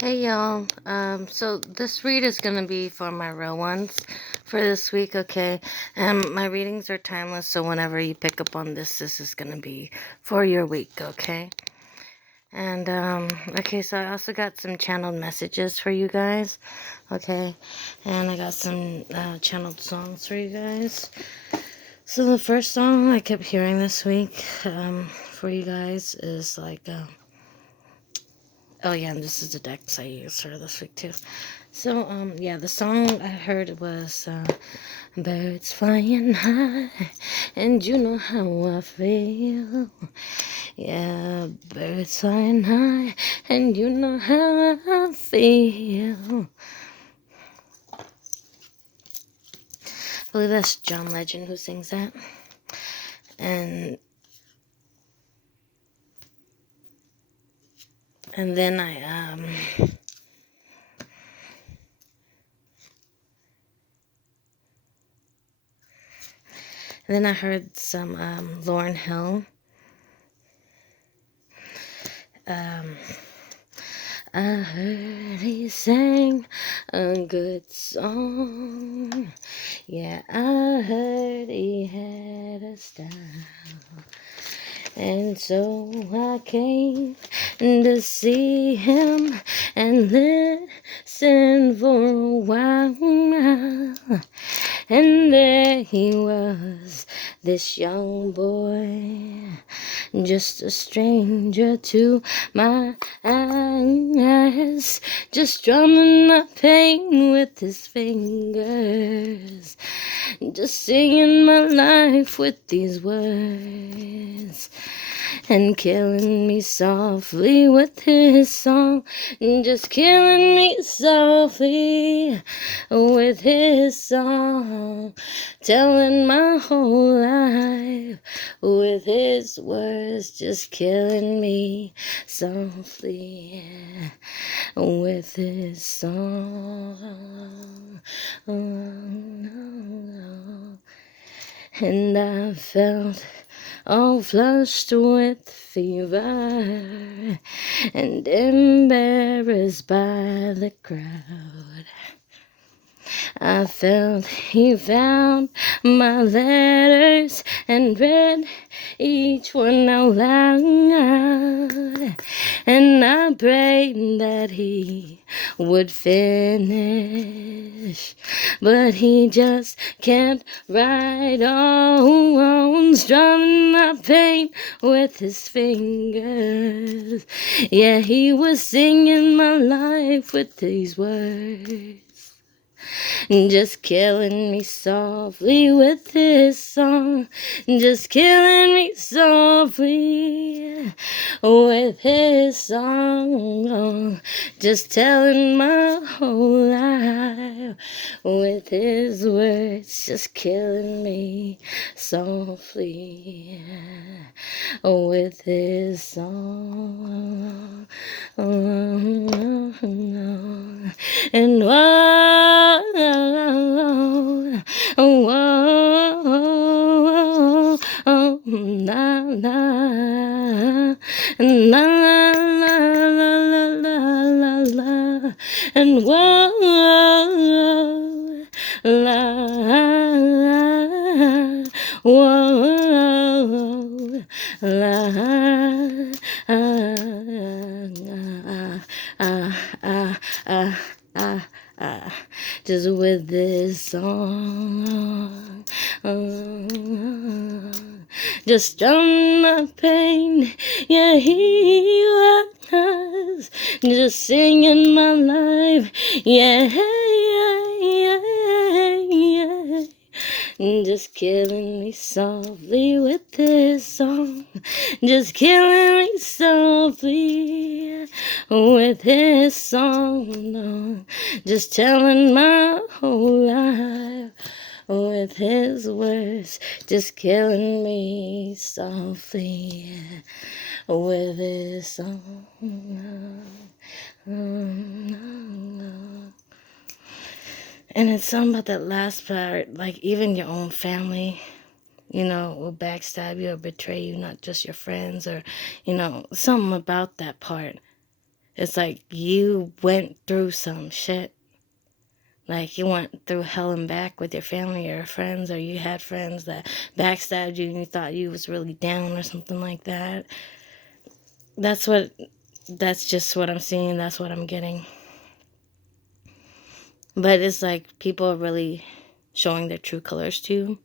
Hey y'all, so this read is gonna be for my real ones for this week, okay? And my readings are timeless, so whenever you pick up on this is gonna be for your week, okay? And, okay, so I also got some channeled messages for you guys, okay? And I got some, channeled songs for you guys. So the first song I kept hearing this week, for you guys is like, oh yeah, and this is the decks I used for this week too. So, yeah, the song I heard was, Birds flying high, and you know how I feel. Yeah, birds flying high, and you know how I feel. I believe that's John Legend who sings that. And and then I heard some Lauryn Hill. Um, I heard he sang a good song. Yeah, I heard he had a style. And so I came to see him and listen for a while. And there he was, this young boy, just a stranger to my eyes, just drumming my pain with his fingers, just singing my life with these words, and killing me softly with his song, just killing me softly with his song, telling my whole life with his words, just killing me softly with his song. Oh, no. And I felt all flushed with fever and embarrassed by the crowd. I felt he found my letters and read each one out loud. And I prayed that he would finish, but he just kept right on, strumming my pain with his fingers. Yeah, he was singing my life with these words, just killing me softly with his song, just killing me softly with his song, just telling my whole life with his words, just killing me softly with his song. And whoa, whoa, oh, la, la, la, la, la, la, la, la, and whoa, la, whoa, la, just with this song, just drum my pain, yeah, he was just singing my life, yeah, yeah, yeah, just killing me softly with this song, just killing me softly with his song, just telling my whole life with his words, just killing me softly with his song. And it's something about that last part, like even your own family, will backstab you or betray you, not just your friends, or, something about that part. It's like you went through some shit. Like you went through hell and back with your family or friends, or you had friends that backstabbed you and you thought you was really down or something like that. That's just what I'm seeing. That's what I'm getting. But it's like people are really showing their true colors to you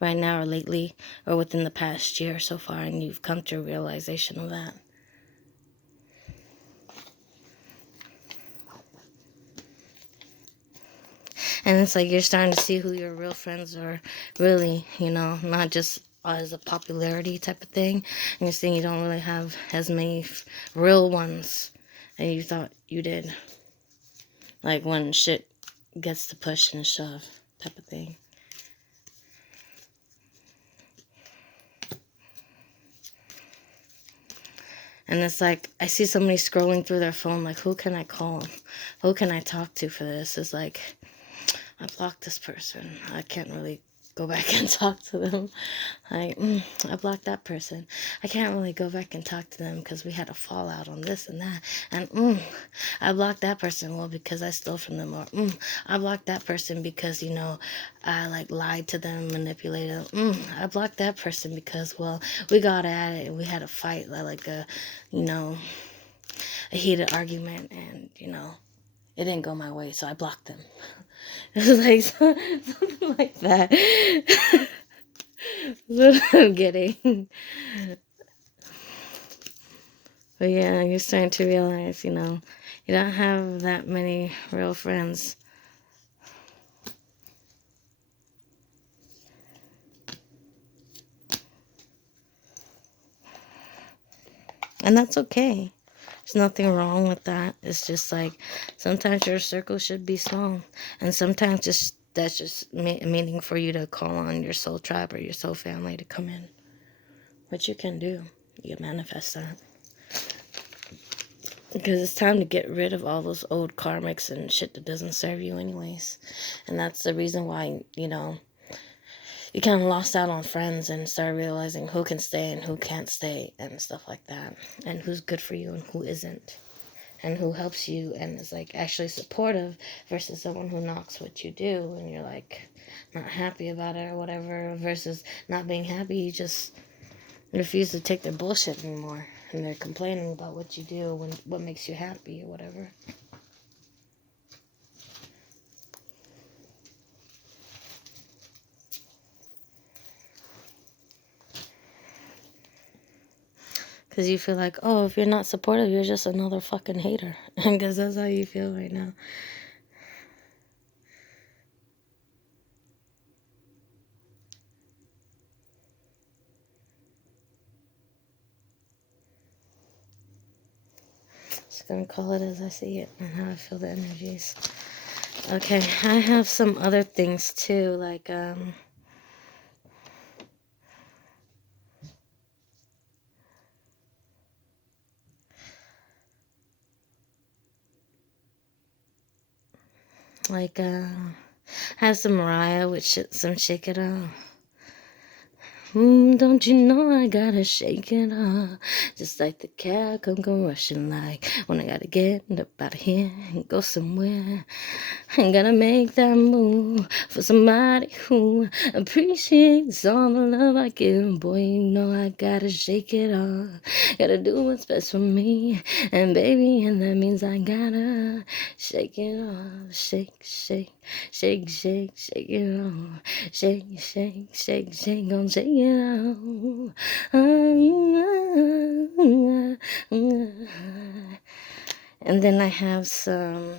right now or lately or within the past year so far, and you've come to a realization of that. And it's like you're starting to see who your real friends are really, not just as a popularity type of thing. And you're seeing you don't really have as many real ones as you thought you did. Like when shit gets to push and shove type of thing. And it's like, I see somebody scrolling through their phone, like, who can I call? Who can I talk to for this? It's like, I blocked this person. I can't really go back and talk to them. Like, I blocked that person. I can't really go back and talk to them because we had a fallout on this and that. And, I blocked that person, well, because I stole from them. Or, I blocked that person because, I, like, lied to them, manipulated them. I blocked that person because, well, we got at it and we had a fight, like a heated argument, and, it didn't go my way, so I blocked them. It was like something like that. That's what I'm getting. But yeah, you're starting to realize, you don't have that many real friends. And that's okay. There's nothing wrong with that. It's just like sometimes your circle should be small. And sometimes that's just meaning for you to call on your soul tribe or your soul family to come in. Which you can do. You can manifest that. Because it's time to get rid of all those old karmics and shit that doesn't serve you anyways. And that's the reason why, you kind of lost out on friends and started realizing who can stay and who can't stay and stuff like that. And who's good for you and who isn't. And who helps you and is like actually supportive versus someone who knocks what you do and you're like not happy about it or whatever, versus not being happy, you just refuse to take their bullshit anymore. And they're complaining about what you do when what makes you happy or whatever. Because you feel like, oh, if you're not supportive, you're just another fucking hater. Because that's how you feel right now. Just gonna call it as I see it and how I feel the energies. Okay, I have some other things too, like have some Mariah with some Shake It Off. Don't you know I gotta shake it off, just like the cat come rushing, like when I gotta get up out of here and go somewhere. I gotta make that move for somebody who appreciates all the love I give. Boy, you know I gotta shake it off, gotta do what's best for me, and baby, and that means I gotta shake it off, shake, shake, shake, shake, shake it off, shake, shake, shake, shake, gonna shake it off. And then I have some,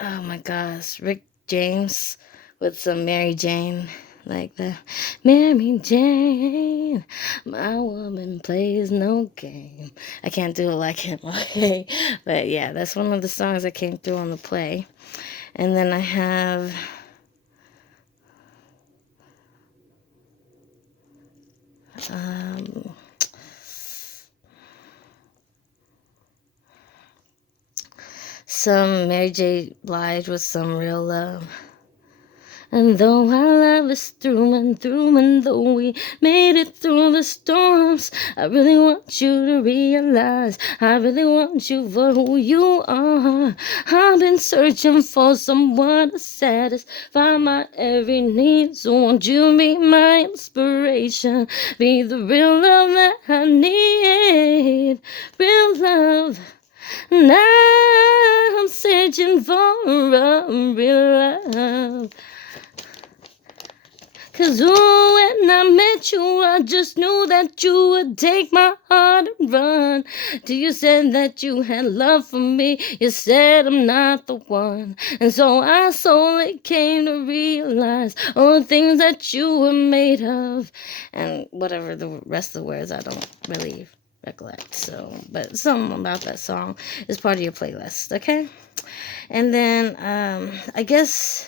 oh my gosh, Rick James with some Mary Jane. Like the Mary Jane, my woman plays no game. I can't do it like him, okay? But yeah, that's one of the songs that came through on the play. And then I have some Mary J. Blige with some real love. And though our love is through and through, and though we made it through the storms, I really want you to realize I really want you for who you are. I've been searching for someone to satisfy my every need, so won't you be my inspiration, be the real love that I need, real love. Now I'm searching for a real love. 'Cause ooh, when I met you, I just knew that you would take my heart and run. Till you said that you had love for me, you said I'm not the one. And so I slowly came to realize all the things that you were made of. And whatever the rest of the words, I don't really recollect. So, but something about that song is part of your playlist, okay? And then, I guess,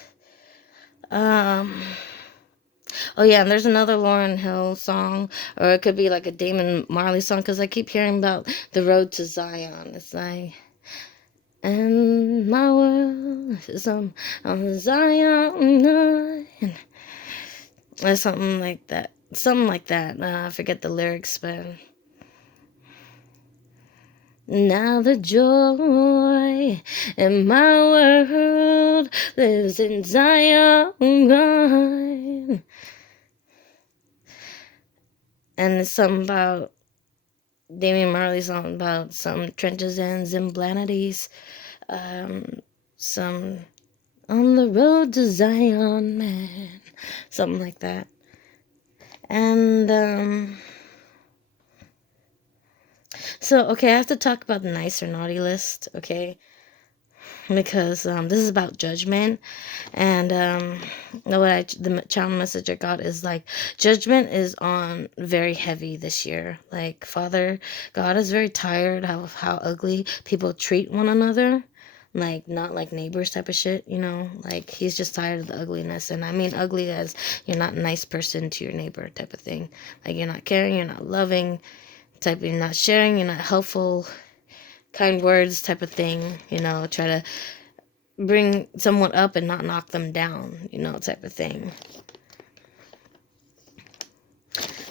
oh yeah, and there's another Lauryn Hill song, or it could be like a Damon Marley song, because I keep hearing about the road to Zion. It's like, and my world is on Zion, or something like that. Something like that. I forget the lyrics, but now the joy in my world lives in Zion. And it's something about Damian Marley's song about some trenches and Zimblanities, some on the road to Zion, man, something like that. And so okay, I have to talk about the nice or naughty list, okay? Because this is about judgment, and the child message I got is like, judgment is on very heavy this year. Like, Father God is very tired of how ugly people treat one another, like not like neighbors type of shit, you know. Like, he's just tired of the ugliness, and I mean ugly as you're not a nice person to your neighbor type of thing. Like, you're not caring, you're not loving type, you're not sharing, you're not helpful, kind words type of thing, you know. Try to bring someone up and not knock them down, you know, type of thing.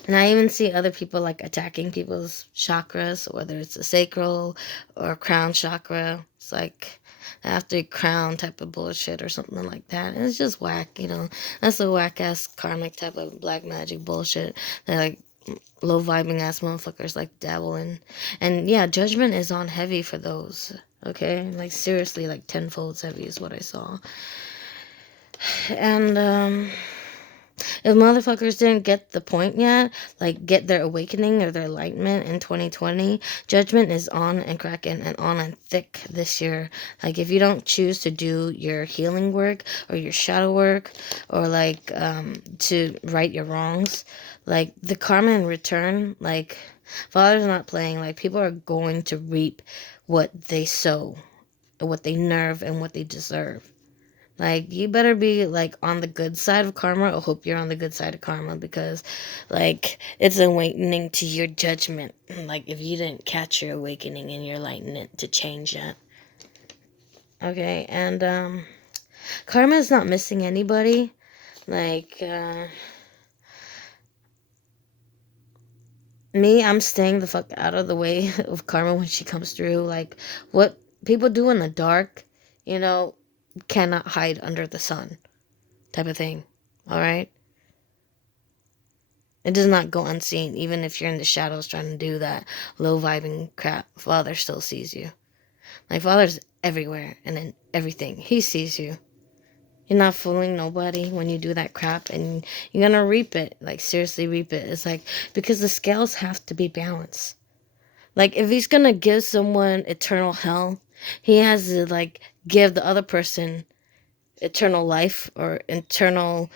And I even see other people like attacking people's chakras, whether it's a sacral or crown chakra. It's like after crown type of bullshit or something like that. And it's just whack, you know. That's the whack ass karmic type of black magic bullshit that like low vibing ass motherfuckers like dabble in. And yeah, judgment is on heavy for those. Okay, like seriously, like tenfold heavy is what I saw. And if motherfuckers didn't get the point yet, like get their awakening or their enlightenment in 2020, judgment is on and cracking and on and thick this year. Like, if you don't choose to do your healing work or your shadow work, or like to right your wrongs, like the karma in return, like Father's not playing. Like, people are going to reap what they sow, what they nerve, and what they deserve. Like, you better be, like, on the good side of karma, or hope you're on the good side of karma, because, like, it's awakening to your judgment. Like, if you didn't catch your awakening and your enlightenment to change that. Okay, and, karma is not missing anybody. Like, me, I'm staying the fuck out of the way of karma when she comes through. Like, what people do in the dark, you know, cannot hide under the sun, type of thing. Alright? It does not go unseen, even if you're in the shadows trying to do that low vibing crap. Father still sees you. Like, Father's everywhere and in everything. He sees you. You're not fooling nobody when you do that crap, and you're gonna reap it. Like, seriously reap it. It's like, because the scales have to be balanced. Like, if he's gonna give someone eternal hell, he has to, like, give the other person eternal life or eternal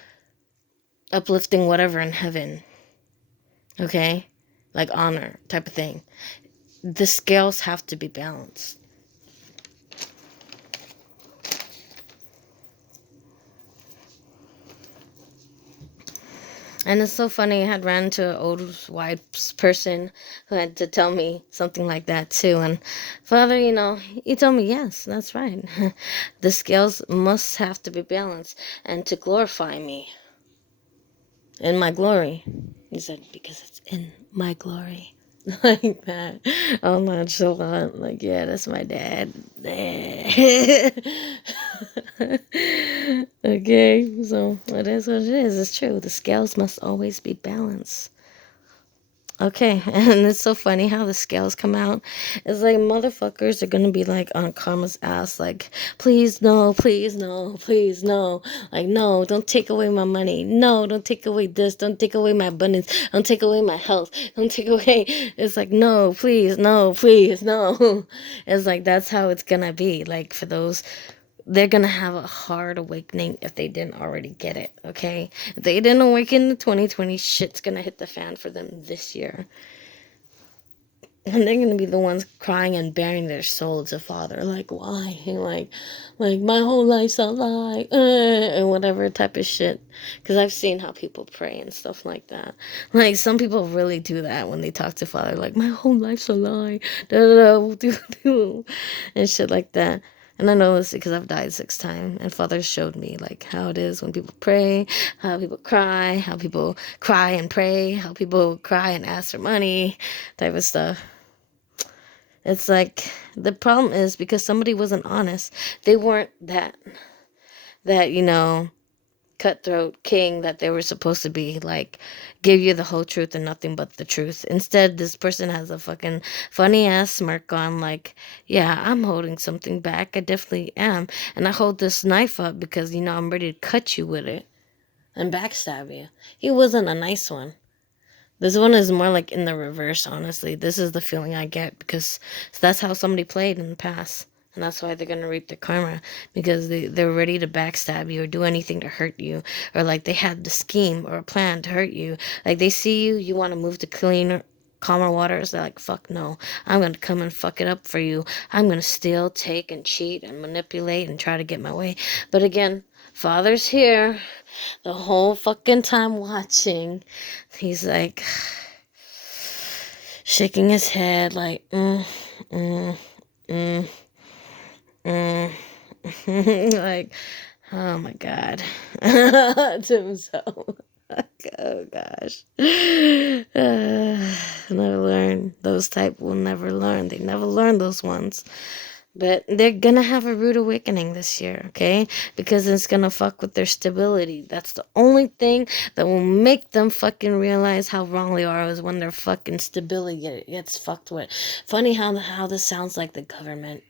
uplifting whatever in heaven. Okay? Like, honor type of thing. The scales have to be balanced. And it's so funny. I had ran into an old wise person who had to tell me something like that too. And Father, he told me, yes, that's right. The scales must have to be balanced and to glorify me in my glory. He said, because it's in my glory. Like that. I'm not sure. Like, yeah, that's my dad. Okay, so it is what it is. It's true. The scales must always be balanced. Okay, and it's so funny how the scales come out. It's like motherfuckers are gonna be like on karma's ass, like, please no, please no, please no. Like, no, don't take away my money. No, don't take away this. Don't take away my abundance. Don't take away my health. Don't take away. It's like, no, please, no, please, no. It's like, that's how it's gonna be. Like, for those, they're gonna have a hard awakening if they didn't already get it, okay? If they didn't awaken in 2020, shit's gonna hit the fan for them this year. And they're gonna be the ones crying and bearing their soul to Father. Like, why? Like my whole life's a lie, and whatever type of shit. Because I've seen how people pray and stuff like that. Like, some people really do that when they talk to Father. Like, my whole life's a lie, da da da, and shit like that. And I know this because I've died 6 times, and Father showed me like how it is when people pray, how people cry, how people cry and pray, how people cry and ask for money, type of stuff. It's like, the problem is because somebody wasn't honest. They weren't that cutthroat king that they were supposed to be, like, give you the whole truth and nothing but the truth. Instead, this person has a fucking funny ass smirk on, like, yeah, I'm holding something back. I definitely am. And I hold this knife up because, I'm ready to cut you with it and backstab you. He wasn't a nice one. This one is more like in the reverse, honestly. This is the feeling I get because that's how somebody played in the past. And that's why they're going to reap their karma. Because they're ready to backstab you or do anything to hurt you. Or like they had the scheme or a plan to hurt you. Like they see you, you want to move to cleaner, calmer waters. They're like, fuck no. I'm going to come and fuck it up for you. I'm going to steal, take, and cheat and manipulate and try to get my way. But again, Father's here the whole fucking time watching. He's like shaking his head like mm, mm, mm. Like, oh my god. To himself. Oh gosh. Never learn. Those type will never learn. They never learn those ones. But they're gonna have a rude awakening this year, okay? Because it's gonna fuck with their stability. That's the only thing that will make them fucking realize how wrong they are is when their fucking stability gets fucked with. Funny how this sounds like the government.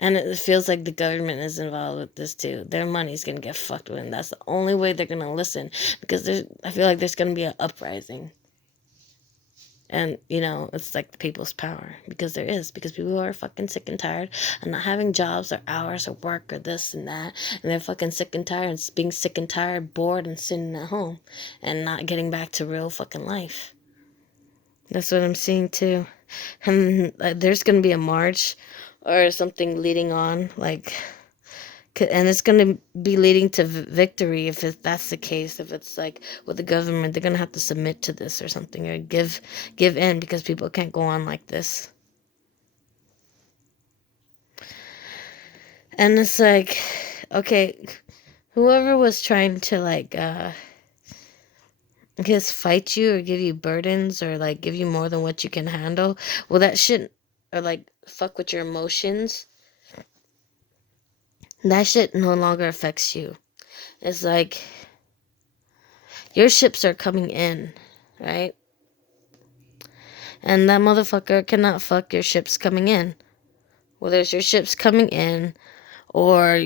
And it feels like the government is involved with this too. Their money's gonna get fucked with, and that's the only way they're gonna listen. Because I feel like there's gonna be an uprising. And, it's like the people's power. Because there is. Because people are fucking sick and tired of not having jobs or hours or work or this and that. And they're fucking sick and tired of being sick and tired, bored, and sitting at home. And not getting back to real fucking life. That's what I'm seeing too. And there's going to be a march or something leading on. And it's going to be leading to victory if that's the case. If it's like with the government, they're going to have to submit to this or something, or give in, because people can't go on like this. And it's like, okay, whoever was trying to fight you or give you burdens or like give you more than what you can handle, well, that shit, or like fuck with your emotions, that shit no longer affects you. It's like your ships are coming in, right? And that motherfucker cannot fuck your ships coming in. Whether it's your ships coming in or,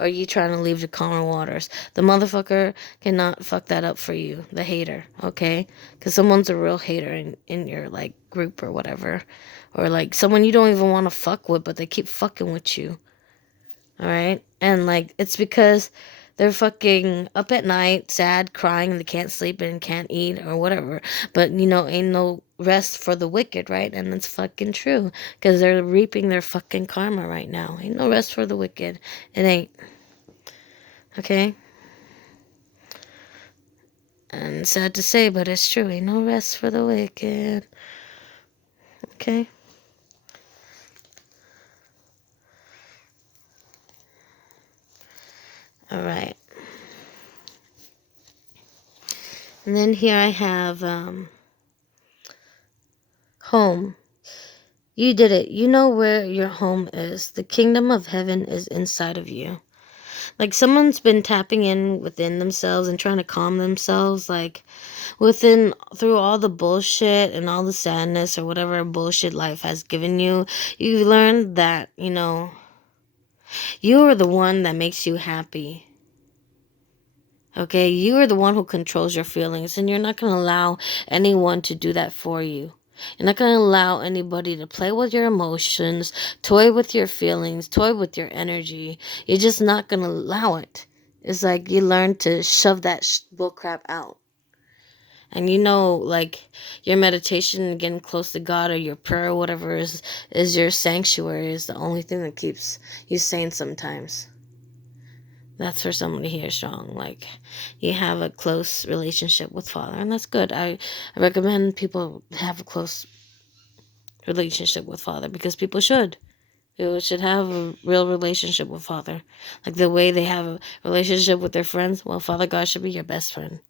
or you trying to leave the calmer waters. The motherfucker cannot fuck that up for you, the hater, okay? Because someone's a real hater in your, like, group or whatever. Or, like, someone you don't even want to fuck with, but they keep fucking with you. Alright? And, like, it's because they're fucking up at night, sad, crying, and they can't sleep and can't eat or whatever. But, ain't no rest for the wicked, right? And it's fucking true. Because they're reaping their fucking karma right now. Ain't no rest for the wicked. It ain't. Okay? And sad to say, but it's true. Ain't no rest for the wicked. Okay? Alright. And then here I have home. You did it. You know where your home is. The kingdom of heaven is inside of you. Like someone's been tapping in within themselves and trying to calm themselves, like through all the bullshit and all the sadness or whatever bullshit life has given you. You learned that, you are the one that makes you happy. Okay, you are the one who controls your feelings, and you're not going to allow anyone to do that for you. You're not going to allow anybody to play with your emotions, toy with your feelings, toy with your energy. You're just not going to allow it. It's like you learn to shove that bullcrap out. And like your meditation and getting close to God or your prayer or whatever is your sanctuary, is the only thing that keeps you sane sometimes. That's for somebody here strong. Like, you have a close relationship with Father, and that's good. I recommend people have a close relationship with Father because people should. People should have a real relationship with Father. Like the way they have a relationship with their friends. Well, Father God should be your best friend.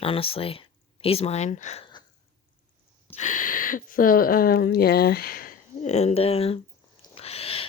Honestly. He's mine. So, yeah. And,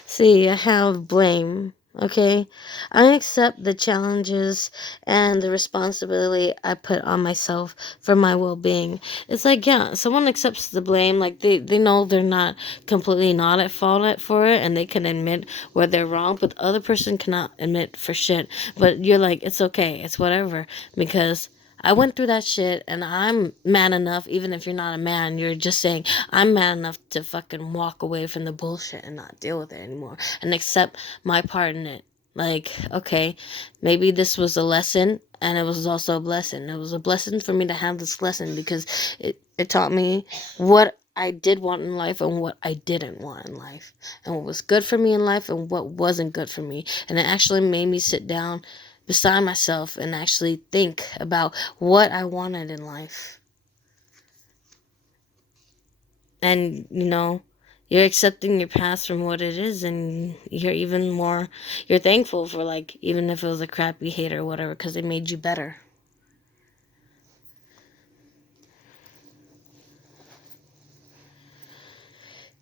see, I have blame. Okay, I accept the challenges and the responsibility I put on myself for my well-being. It's like, yeah, someone accepts the blame, like they know they're not completely not at fault for it, and they can admit where they're wrong, but the other person cannot admit for shit. But you're like, it's okay, it's whatever, because I went through that shit, and I'm man enough, even if you're not a man, you're just saying, I'm man enough to fucking walk away from the bullshit and not deal with it anymore and accept my part in it. Like, okay, maybe this was a lesson, and it was also a blessing. It was a blessing for me to have this lesson because it taught me what I did want in life and what I didn't want in life, and what was good for me in life and what wasn't good for me. And it actually made me sit down beside myself and actually think about what I wanted in life. And, you're accepting your past from what it is, and you're thankful for, like, even if it was a crappy hate or whatever, because it made you better.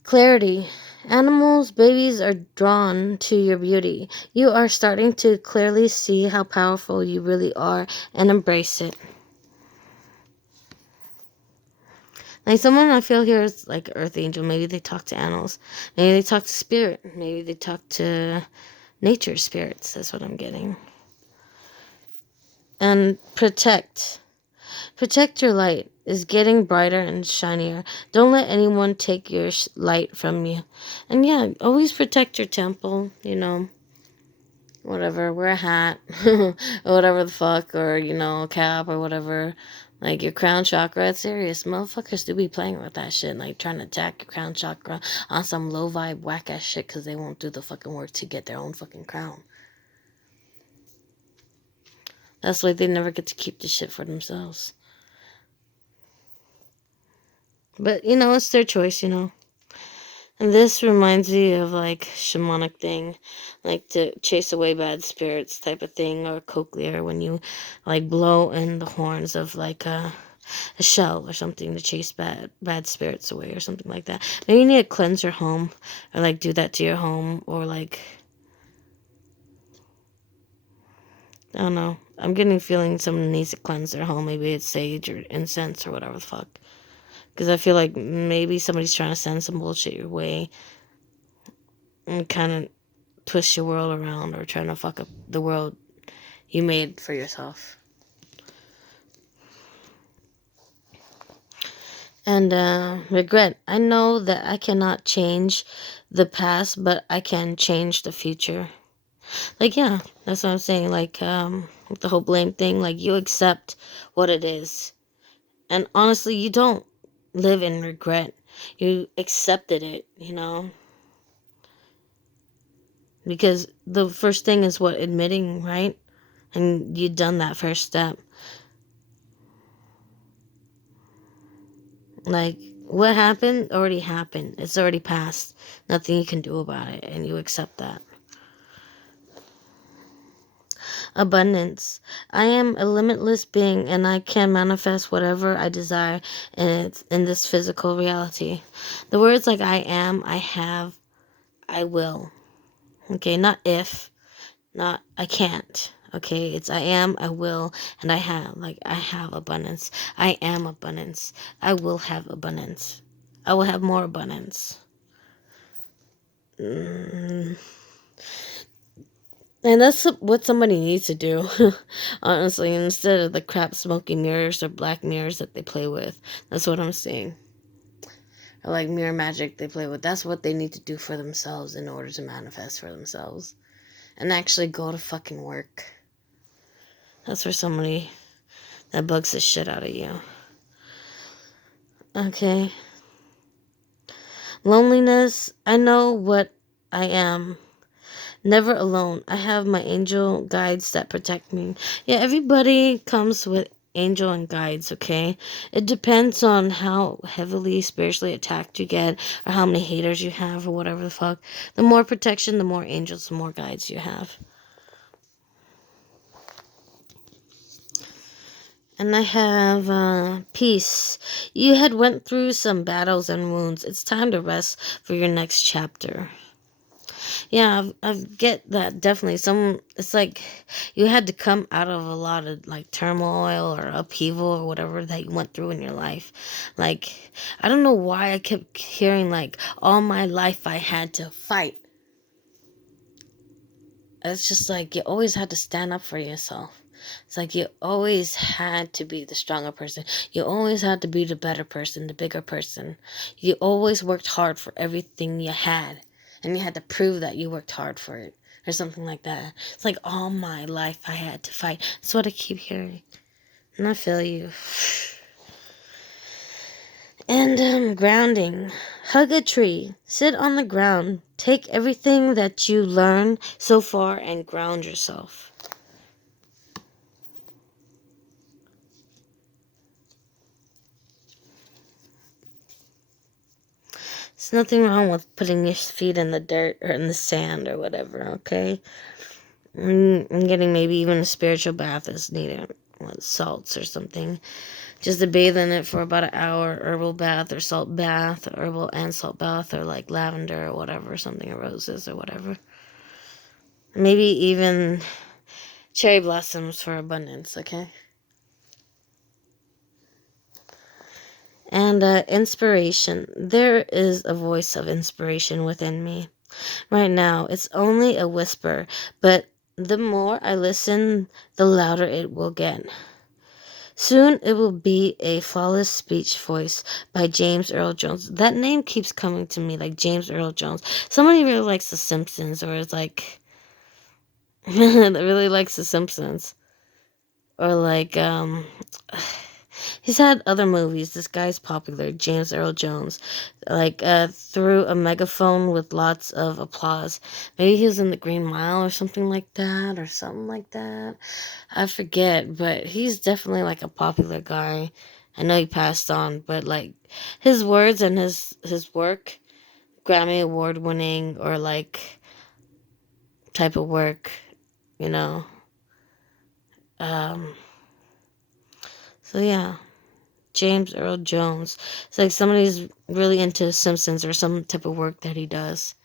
Clarity. Animals, babies are drawn to your beauty. You are starting to clearly see how powerful you really are and embrace it. Like someone I feel here is like earth angel. Maybe they talk to animals. Maybe they talk to spirit. Maybe they talk to nature spirits. That's what I'm getting. And protect. Protect your light. Is getting brighter and shinier. Don't let anyone take your light from you. And yeah, always protect your temple, whatever. Wear a hat or whatever the fuck, or, a cap or whatever. Like your crown chakra, it's serious. Motherfuckers do be playing with that shit, like trying to attack your crown chakra on some low vibe whack ass shit because they won't do the fucking work to get their own fucking crown. That's why they never get to keep the shit for themselves. But, it's their choice, And this reminds me of, like, shamanic thing, like to chase away bad spirits type of thing, or cochlear, when you, like, blow in the horns of, like, a shell or something to chase bad spirits away or something like that. Maybe you need to cleanse your home, or, like, do that to your home, or, like, I don't know. I'm getting feeling someone needs to cleanse their home. Maybe it's sage or incense or whatever the fuck. Because I feel like maybe somebody's trying to send some bullshit your way and kind of twist your world around, or trying to fuck up the world you made for yourself. And regret. I know that I cannot change the past, but I can change the future. Like, yeah, that's what I'm saying. Like, with the whole blame thing, like, you accept what it is. And honestly, you don't live in regret. You accepted it, Because the first thing is what? Admitting, right? And you've done that first step. Like, what happened already happened. It's already passed. Nothing you can do about it, and you accept that. Abundance. I am a limitless being, and I can manifest whatever I desire in this physical reality. The words like I am, I have, I will. Okay, not if, not I can't. Okay, it's I am, I will, and I have. Like, I have abundance. I am abundance. I will have abundance. I will have more abundance. Mm. And that's what somebody needs to do, honestly, instead of the crap smoky mirrors or black mirrors that they play with. That's what I'm saying. Or like mirror magic they play with. That's what they need to do for themselves in order to manifest for themselves. And actually go to fucking work. That's for somebody that bugs the shit out of you. Okay. Loneliness. I know what I am. Never alone. I have my angel guides that protect me. Yeah, everybody comes with angel and guides, okay? It depends on how heavily spiritually attacked you get or how many haters you have or whatever the fuck. The more protection, the more angels, the more guides you have. And I have peace. You had went through some battles and wounds. It's time to rest for your next chapter. Yeah, I get that definitely. It's like you had to come out of a lot of like turmoil or upheaval or whatever that you went through in your life. Like, I don't know why I kept hearing like all my life I had to fight. It's just like you always had to stand up for yourself. It's like you always had to be the stronger person. You always had to be the better person, the bigger person. You always worked hard for everything you had. And you had to prove that you worked hard for it. Or something like that. It's like all my life I had to fight. That's what I keep hearing. And I feel you. And grounding. Hug a tree. Sit on the ground. Take everything that you learned so far and ground yourself. There's nothing wrong with putting your feet in the dirt or in the sand or whatever, okay? And getting maybe even a spiritual bath is needed with salts or something. Just to bathe in it for about an hour, herbal bath or salt bath, herbal and salt bath, or like lavender or whatever, something, or roses or whatever. Maybe even cherry blossoms for abundance, okay? And inspiration. There is a voice of inspiration within me. Right now, it's only a whisper, but the more I listen, the louder it will get. Soon it will be a flawless speech voice by James Earl Jones. That name keeps coming to me, like James Earl Jones. Somebody really likes The Simpsons, or is like that really likes The Simpsons, or like he's had other movies. This guy's popular, James Earl Jones. Like, through a megaphone with lots of applause. Maybe he was in the Green Mile or something like that, or something like that. I forget, but he's definitely like a popular guy. I know he passed on, but like his words and his work, Grammy Award winning or like type of work, you know. Um, so yeah. James Earl Jones. It's like somebody's really into Simpsons or some type of work that he does.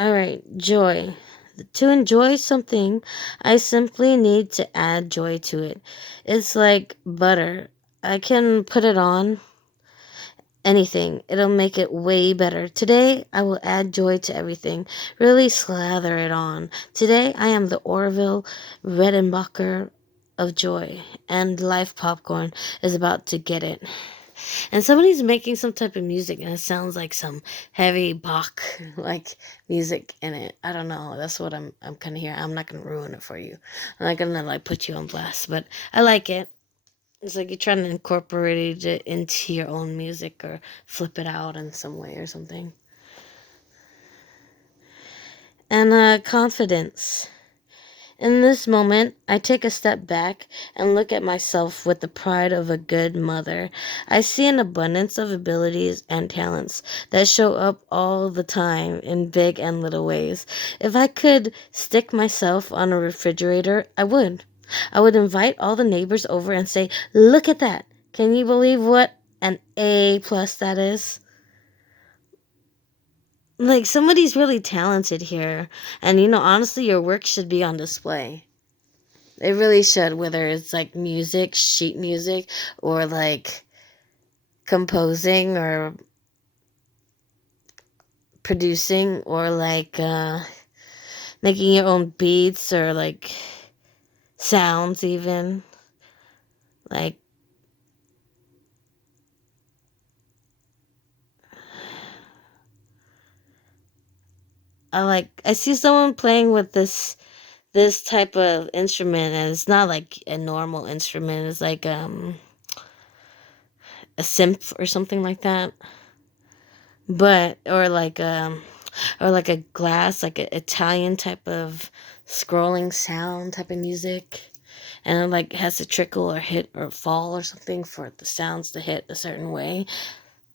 Alright, joy. To enjoy something, I simply need to add joy to it. It's like butter. I can put it on anything. It'll make it way better. Today, I will add joy to everything. Really slather it on. Today, I am the Orville Redenbacher of joy, and Life Popcorn is about to get it. And somebody's making some type of music, and it sounds like some heavy Bach like music in it. I don't know. That's what I'm kind of hearing. I'm not gonna ruin it for you. I'm not gonna like put you on blast, but I like it. It's like you're trying to incorporate it into your own music or flip it out in some way or something. And confidence. In this moment, I take a step back and look at myself with the pride of a good mother. I see an abundance of abilities and talents that show up all the time in big and little ways. If I could stick myself on a refrigerator, I would. I would invite all the neighbors over and say, "Look at that. Can you believe what an A plus that is?" Like, somebody's really talented here. And, honestly, your work should be on display. It really should, whether it's like music, sheet music, or like composing or producing, or like making your own beats, or like sounds, even. Like, I see someone playing with this type of instrument, and it's not like a normal instrument. It's like a synth or something like that. But or like a glass, like an Italian type of scrolling sound type of music, and it like has to trickle or hit or fall or something for the sounds to hit a certain way.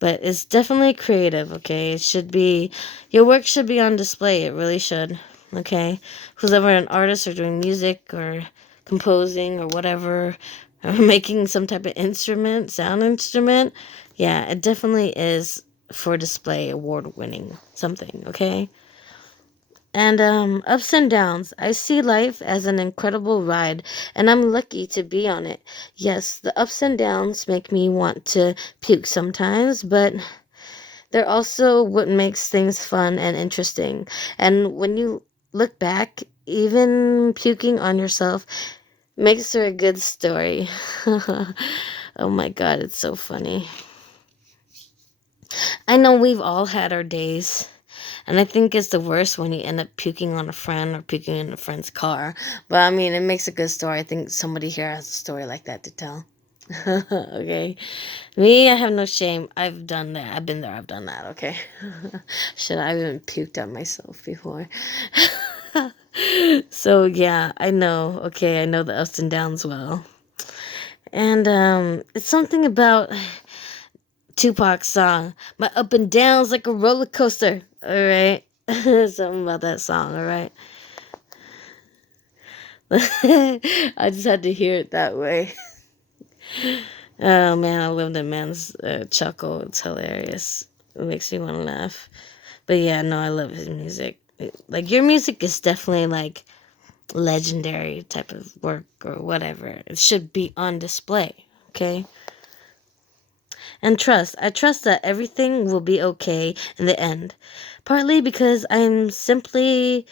But it's definitely creative. Okay, it should be, your work should be on display. It really should. Okay, who's ever an artist or doing music or composing or whatever, or making some type of instrument, sound instrument, yeah, it definitely is for display, award winning something. Okay. And ups and downs. I see life as an incredible ride, and I'm lucky to be on it. Yes, the ups and downs make me want to puke sometimes, but they're also what makes things fun and interesting. And when you look back, even puking on yourself makes for a good story. Oh my god, it's so funny. I know we've all had our days. And I think it's the worst when you end up puking on a friend or puking in a friend's car. But I mean, it makes a good story. I think somebody here has a story like that to tell. Okay. Me, I have no shame. I've done that. I've been there. I've done that. Okay. Shit, I've even puked on myself before. So yeah, I know. Okay, I know the ups and downs well. And it's something about Tupac's song, "My up and down's like a roller coaster." All right. Something about that song. All right. I just had to hear it that way. Oh man, I love the man's chuckle. It's hilarious. It makes me want to laugh. But yeah, no, I love his music. Like, your music is definitely like legendary type of work or whatever. It should be on display. Okay. And trust. I trust that everything will be okay in the end. Partly because I simply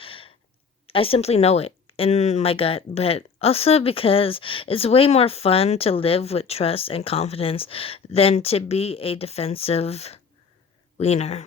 know it in my gut, but also because it's way more fun to live with trust and confidence than to be a defensive wiener.